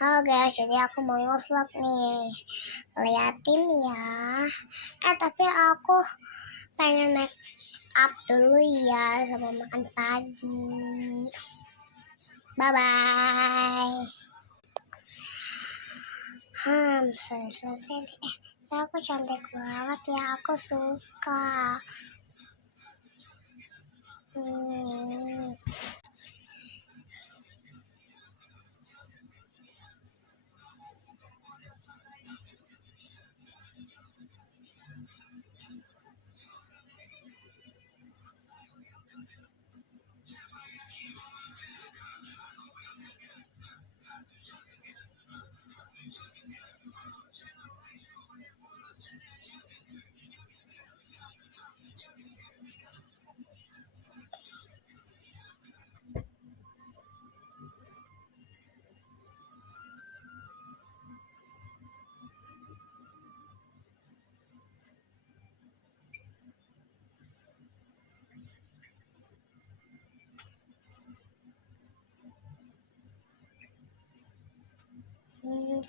Halo guys, jadi aku mau nge-vlog nih. Liatin ya. Tapi aku pengen make up dulu ya sama makan pagi. Bye bye. Selesai nih. Aku cantik banget ya, aku suka.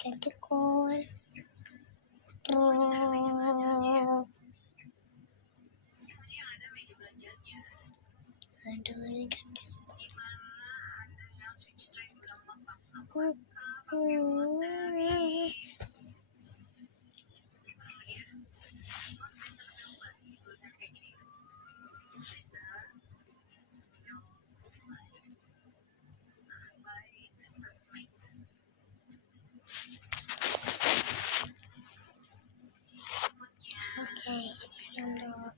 Cantik kan. Aduh, ini cantik. Oke, untuk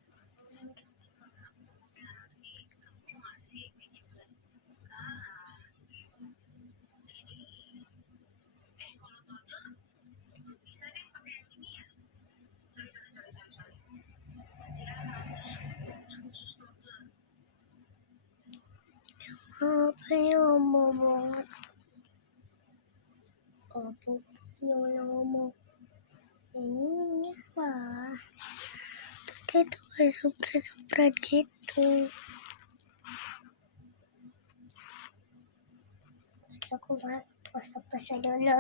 apa ini lama banget. Apa yang lama? Ini apa? Tadi tuh kayak supret-supret gitu. Jadi aku puasa dulu.